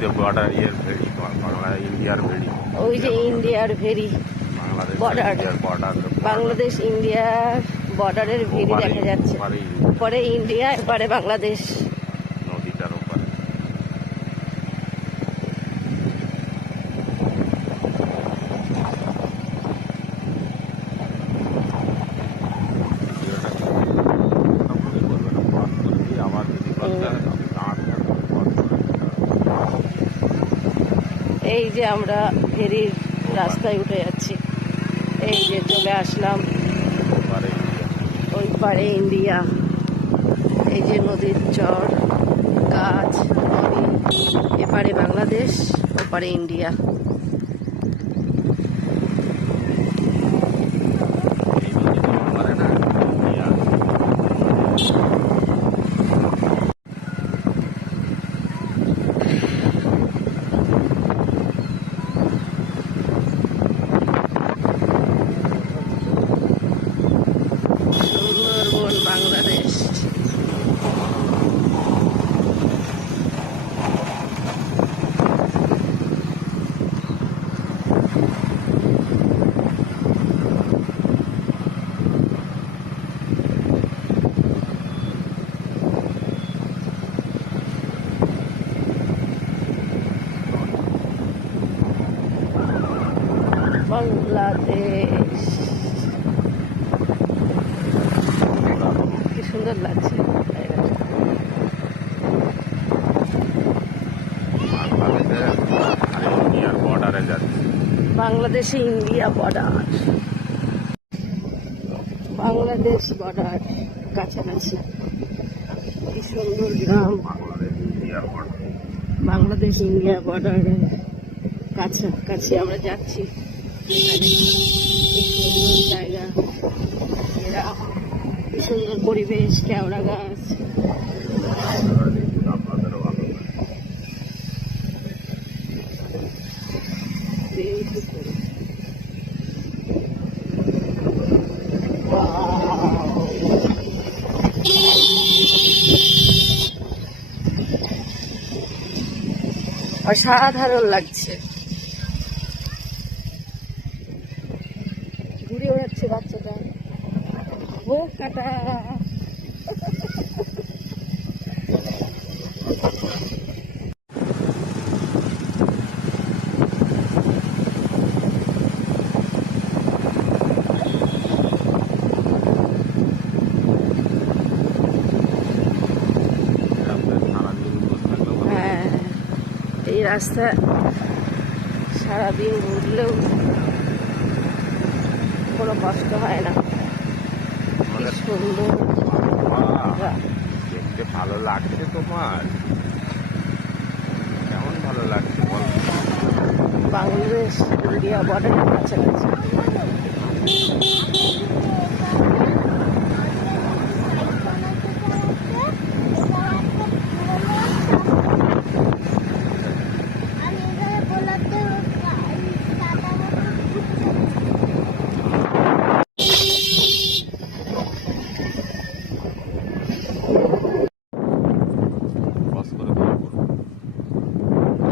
the border here, very India very. ওই যে ইন্ডিয়ার ভেরি বর্ডার, বাংলাদেশ ইন্ডিয়ার বর্ডারের ভেরি দেখা যাচ্ছে। পরে ইন্ডিয়া, এবারে বাংলাদেশ। নদীটার ওপারে এই যে আমরা ফেরির রাস্তায় উঠে যাচ্ছি, এই যে চলে আসলাম ওই পারে ইন্ডিয়া। এই যে নদীর চর, গাছ, নদী, এপারে বাংলাদেশ, ওপারে ইন্ডিয়া। বাংলাদেশ বাংলাদেশ কি সুন্দর লাগছে। বাংলাদেশে ইন্ডিয়া বর্ডার, বাংলাদেশ বর্ডার কাছাকাছি। কি সুন্দর গ্রাম, বাংলাদেশ ইন্ডিয়া বর্ডারের কাছাকাছি আমরা যাচ্ছি। সুন্দর জায়গা, সুন্দর পরিবেশ, কেওড়া গাছ। অসাধারণ লাগছে। ঘুরে বেড়াচ্ছে বাচ্চাটা, ও কাটা। এই রাস্তা সারাদিন ঘুরলেও কোনো কষ্ট হয় না। কি সুন্দর, দেখতে ভালো লাগছে তোমার? কেমন ভালো লাগছে বল? বাংলাদেশ ইন্ডিয়া বর্ডারের কাছাকাছি।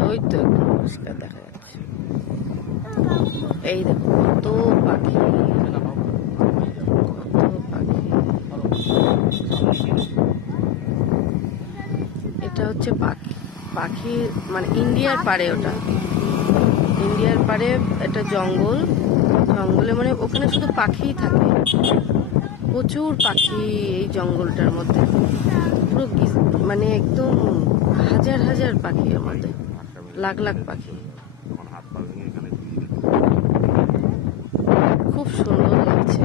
ওই তো পরিষ্কার দেখা যাচ্ছে। এই দেখো কত পাখি, কত পাখি। এটা হচ্ছে পাখি মানে ইন্ডিয়ার পারে, ওটা ইন্ডিয়ার পারে। এটা জঙ্গল, জঙ্গলে মানে ওখানে শুধু পাখিই থাকে, প্রচুর পাখি এই জঙ্গলটার মধ্যে। পুরো মানে একদম হাজার হাজার পাখি, এর মধ্যে লাখ লাখ পাখি। খুব সুন্দর লাগছে।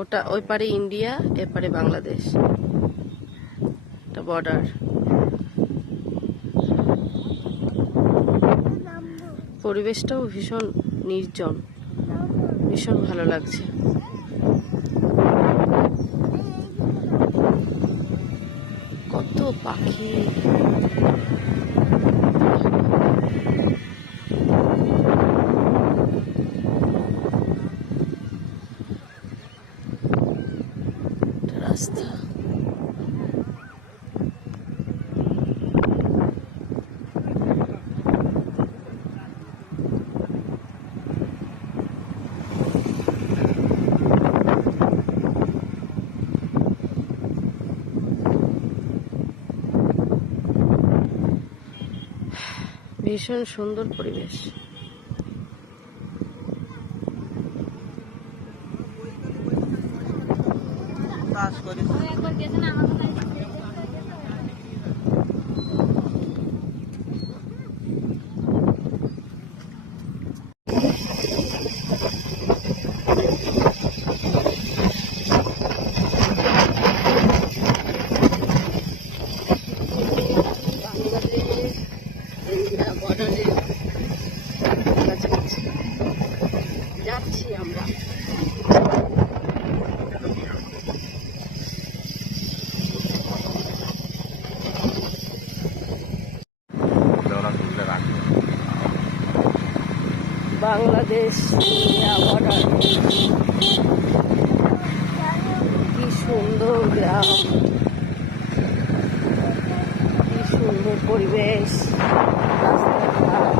ওটা ওই পারে ইন্ডিয়া, এপারে বাংলাদেশ, এটা বর্ডার। পরিবেশটাও ভীষণ নির্জন, ভীষণ ভালো লাগছে। কত পাখি, রাস্তা। ভীষণ সুন্দর পরিবেশ। যাচ্ছি আমরা। ওরা তুললে রাখবে। বাংলাদেশ ইন্ডিয়া বর্ডার, কি সুন্দর গ্রাম, কি সুন্দর পরিবেশ, রাস্তাঘাট,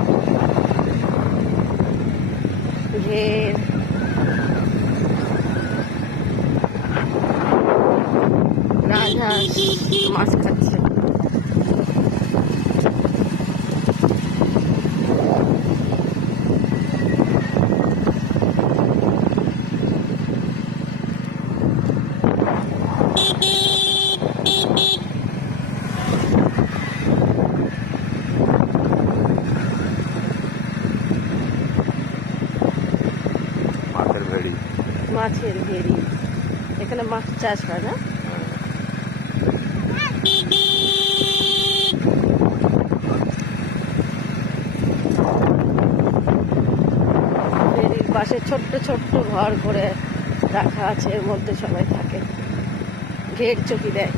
ঘের, রাজহাঁস মাছ খাচ্ছে। মাছের ভেড়ি। মাছের ভেড়ি, এখানে মাছ চাষ হয় না? ভেড়ির পাশে ছোট্ট ছোট্ট ঘর করে রাখা আছে, এর মধ্যে সবাই থাকে, ঘের চকি দেয়।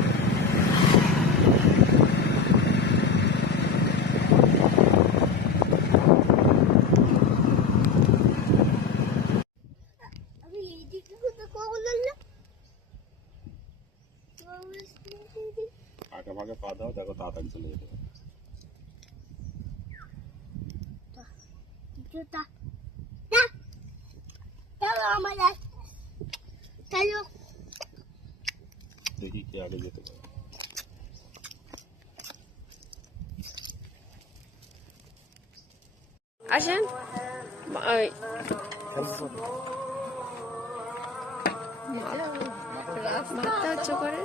আগে ভাগে পা দাও, দেখো তাড়াতাড়ি চলে যেতে পারে। দেখি কি আগে যেতে পারে। আসেন, মাথা উঁচু করে।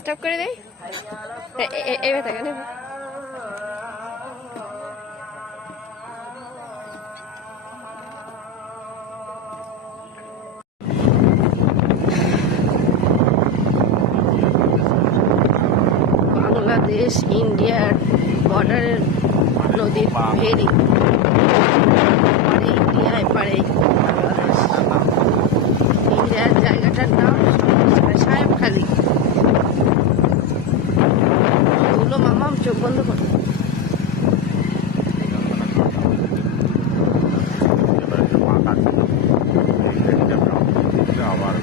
স্টপ করে দেয়, এবার থাকে না। বাংলাদেশ ইন্ডিয়ার বর্ডারের নদীর ফেরি, পারে ইন্ডিয়া, এপারে বাংলাদেশ। ইন্ডিয়ার জায়গাটার নাম সাহেবখালী। ওগুলো মামাম চোখ বন্ধ করে। এবারে যে মাথা ছিল এই ভেড়িটা আবার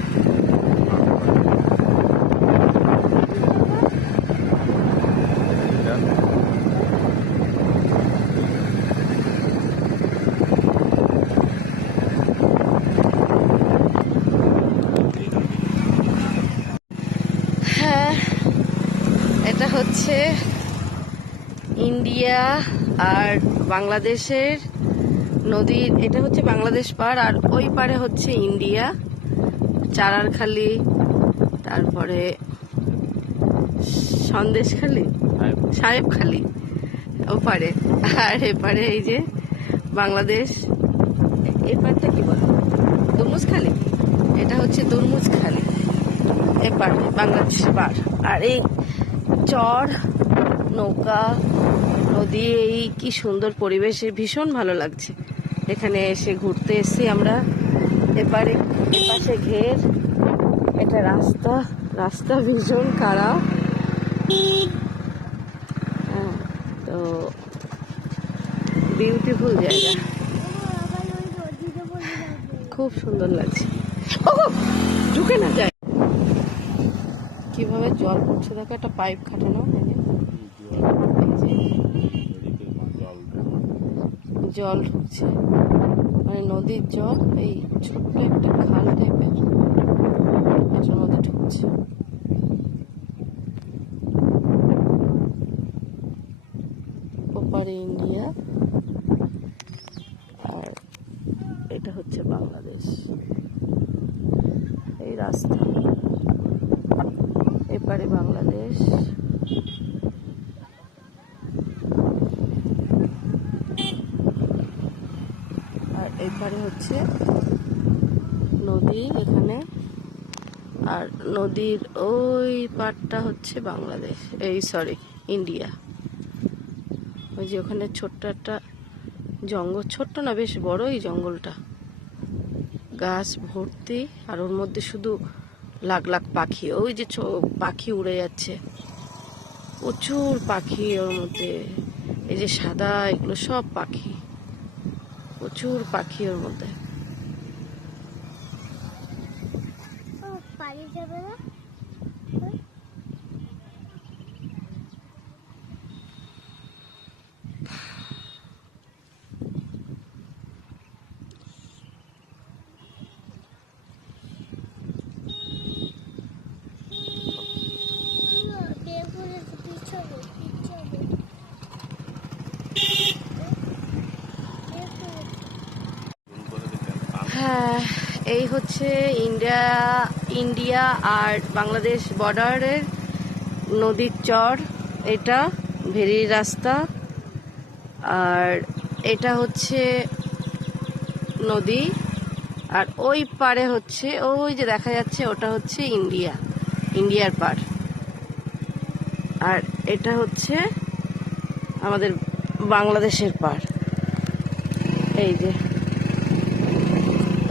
হ্যাঁ, এটা হচ্ছে ইন্ডিয়া আর বাংলাদেশের নদীর, এটা হচ্ছে বাংলাদেশ পার, আর ওই পারে হচ্ছে ইন্ডিয়া, চারারখালি, তারপরে সন্দেশখালি, সাহেবখালি ওপারে, আর এপারে এই যে বাংলাদেশ। এপারটা কি বলে, তরমুজখালি, এটা হচ্ছে তরমুজখালি, এপার বাংলাদেশ পার। আর এই চর, নৌকা, নদী, এই কি সুন্দর পরিবেশে ভীষণ ভালো লাগছে। এখানে এসে ঘুরতে এসেছি আমরা। এপারে এপাশে ঘের, এটা রাস্তা, রাস্তা ভীষণ খারাপ। হ্যাঁ, তো বিউটিফুল জায়গা, খুব সুন্দর লাগছে। ও ঢুকে না যায়, কিভাবে জল পড়ছে দেখো, একটা পাইপ খাটানো, জল ঢুকছে, মানে নদীর জল এই ছোট্ট একটা খাল টাইপের এটার মধ্যে ঢুকছে। ওপারে ইন্ডিয়া আর এটা হচ্ছে বাংলাদেশ। এই রাস্তা, এপারে বাংলাদেশ, আর এপারে হচ্ছে নদী এখানে, আর নদীর ওই পাড়টা হচ্ছে বাংলাদেশ, এই সরি ইন্ডিয়া। ওই যে ওখানে ছোট্ট একটা জঙ্গল, ছোট্ট না বেশ বড় এই জঙ্গলটা, গাছ ভর্তি, আর ওর মধ্যে শুধু লাখ লাখ পাখি। ওই যে পাখি উড়ে যাচ্ছে, প্রচুর পাখি ওর মধ্যে, এই যে সাদা এগুলো সব পাখি, প্রচুর পাখি ওর মধ্যে। পানি যাবে না? হ্যাঁ, এই হচ্ছে ইন্ডিয়া আর বাংলাদেশ বর্ডারের নদীর চর। এটা ভেরির রাস্তা, আর এটা হচ্ছে নদী, আর ওই পারে হচ্ছে ওই যে দেখা যাচ্ছে ওটা হচ্ছে ইন্ডিয়ার পার, আর এটা হচ্ছে আমাদের বাংলাদেশের পার।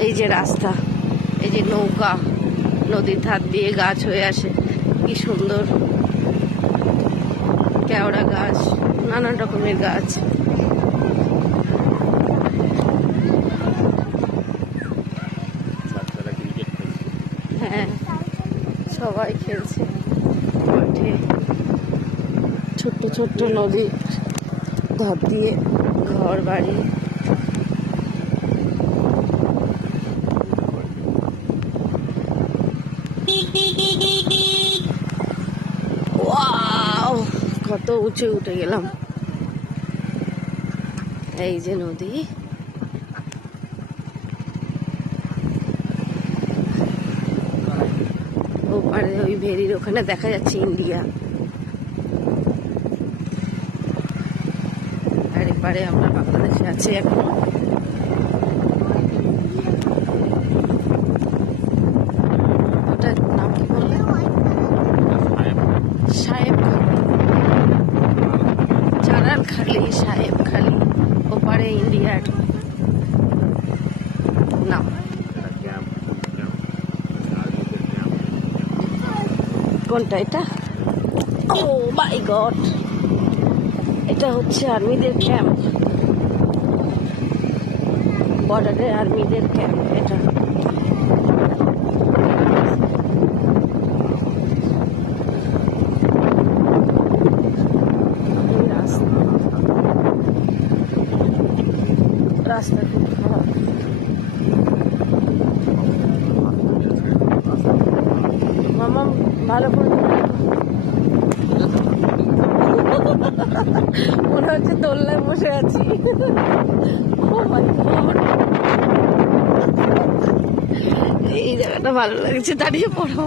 এই যে রাস্তা, এই যে নৌকা নদীর ধার দিয়ে গাছ হয়ে আসে, কি সুন্দর কেওড়া গাছ, নানান রকমের গাছ। বাচ্চারা ক্রিকেট খেলছে। হ্যাঁ, সবাই খেলছে মাঠে, ছোট্ট ছোট্ট নদীর ধার দিয়ে ঘর বাড়ি। ওয়াও, কত উঁচু উঠে গেলাম। এই যে নদী, ওপারে ওই ভেরির ওখানে দেখা যাচ্ছে ইন্ডিয়া, আর এপারে আমরা বাংলাদেশে আছি এখন। ওটার নাম কি বললে? চারালখালি, সাহেবখালি, ওপারে ইন্ডিয়ার নাম। এটা ক্যাম্প, আর্মিদের ক্যাম্প। কোনটা এটা? ও মাই গড, এটা হচ্ছে আর্মিদের ক্যাম্প, বর্ডারের আর্মিদের ক্যাম্প এটা। রাস্তা খুব খারাপ। মামা ভালো করে মনে হচ্ছে দোলনায় বসে আছি। Oh my God! এই জায়গাটা ভালো লাগছে, দাঁড়িয়ে পড়ো।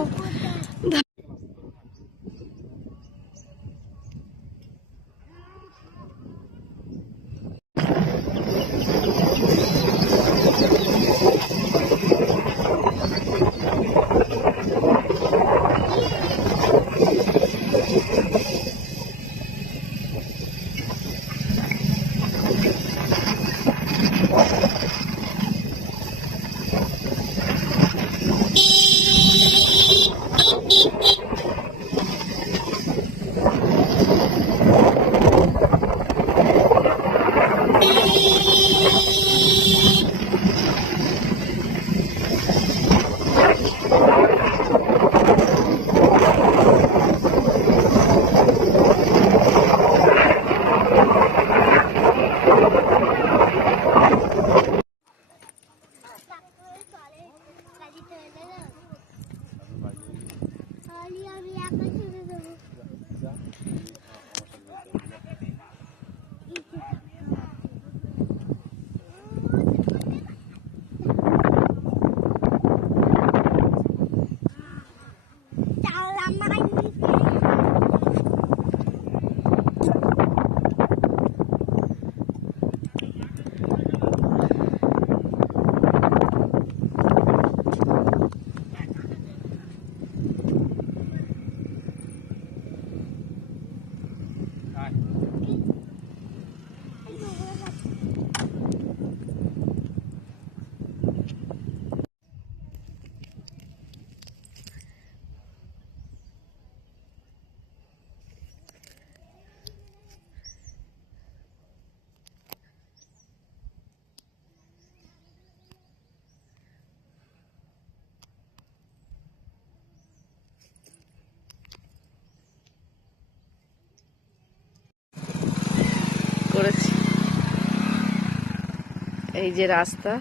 এই যে রাস্তা,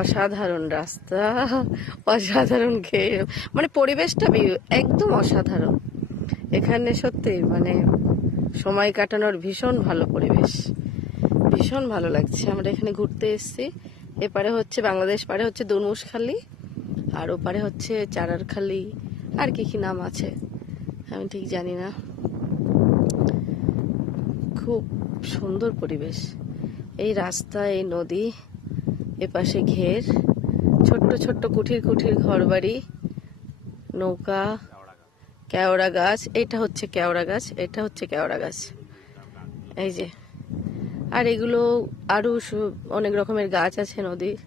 অসাধারণ রাস্তা, অসাধারণ খেয়ে মানে পরিবেশটা একদম অসাধারণ। এখানে সত্যি মানে সময় কাটানোর ভীষণ ভালো পরিবেশ, ভীষণ ভালো লাগছে। আমরা এখানে ঘুরতে এসেছি। এপারে হচ্ছে বাংলাদেশ, পারে হচ্ছে দুরমুশখালী, আর ওপারে হচ্ছে চারারখালী, আর কি কি নাম আছে আমি ঠিক জানি না। খুব সুন্দর পরিবেশ, এই রাস্তা, এই নদী, এপাশে ঘের, ছোট্ট ছোট্ট কুঠির কুঠির ঘরবাড়ি, নৌকা, কেওড়া গাছ, এটা হচ্ছে কেওড়া গাছ, এটা হচ্ছে কেওড়া গাছ, এই যে। আর এগুলো আরো অনেক রকমের গাছ আছে নদীর,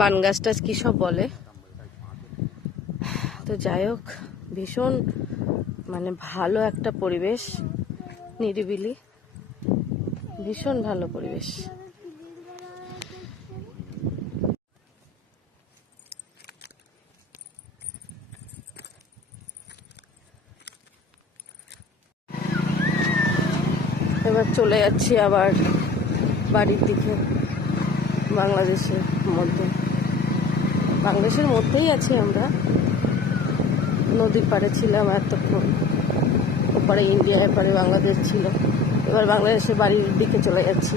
বান গাছ টাছ কি সব বলে। তো যাই হোক, ভীষণ মানে ভালো একটা পরিবেশ, নিরিবিলি, ভীষণ ভালো পরিবেশ। এবার চলে যাচ্ছি আবার বাড়ির দিকে। বাংলাদেশের মধ্যে, বাংলাদেশের মধ্যেই আছি আমরা। নদীর পাড়ে ছিলাম এতক্ষণ, ওপারে ইন্ডিয়া, এপারে বাংলাদেশ ছিল। এবার বাংলাদেশের বাড়ির দিকে চলে যাচ্ছি।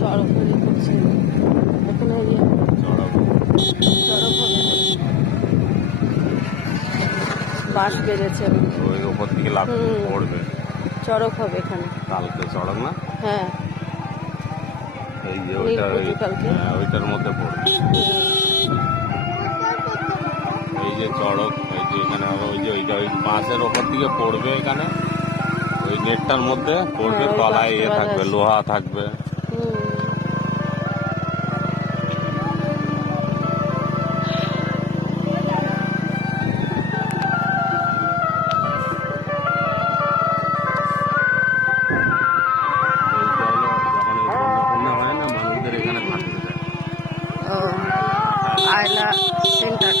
চড়ক তৈরি করছে এখানে, চড়ক হবে, বাঁশ বেড়েছে, ওই ওপর থেকে লাফ পড়বে, চড়ক হবে এখানে কালকে চড়ক না, হ্যাঁ এই যে ওইটা, ওইটার মধ্যে পড়বে, এই যে চড়ক, এই যে এখানে ওই যে ওইটা ওই বাঁশের ওপর থেকে পড়বে, এখানে ওই নেটটার মধ্যে পড়বে, তলায় ইয়ে থাকবে, লোহা থাকবে। আয়লা সেন্টার,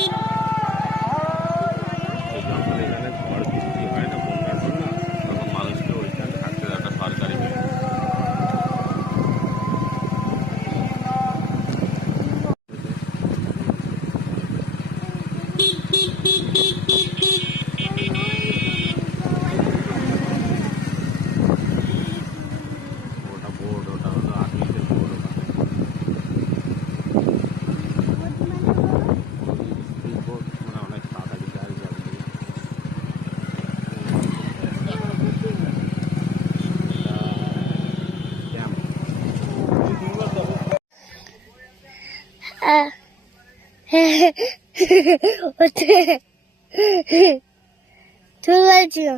তুলেছিল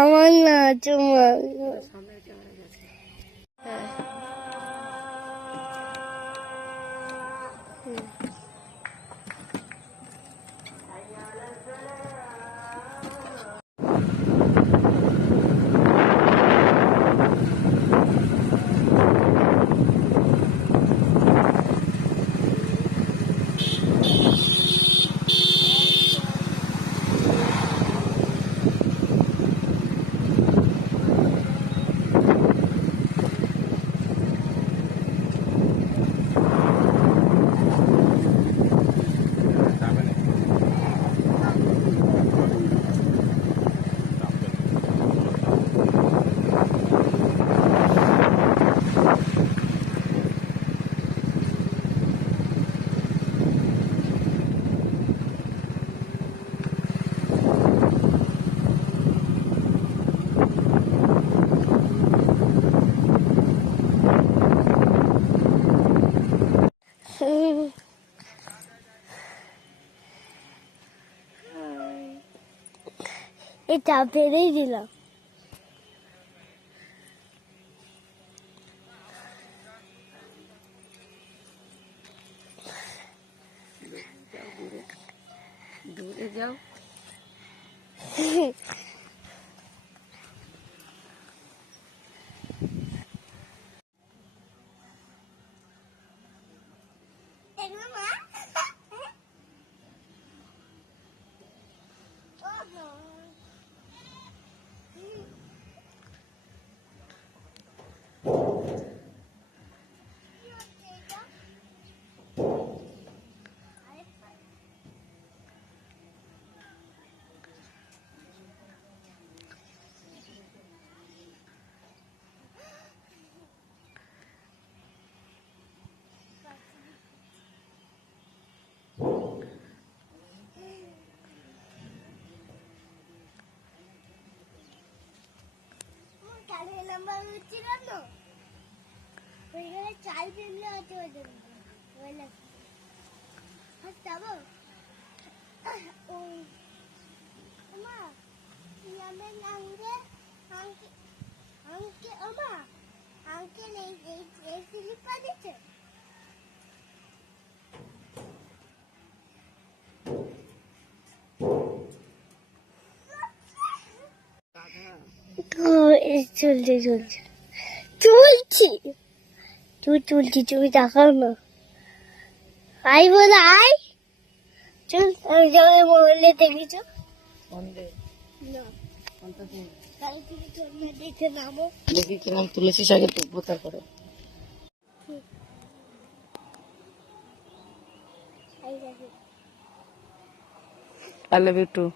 আমার না তোমার এটা পেরেই দিলাম। দূরে যাও। চাল ফেললে হচ্ছে যাবো মা আঙ্কে ওমা আঙ্কেল এই স্লিপার দিচ্ছে চলছে চলছে চলছি চলছি তুমি দেখাও না আই বলে আয় চল আমি যাবে মোবাইলে দেখেছ দেখে নামো দেখি কিরম তুলেছিস আগে তুলবো তারপরে। I love you too.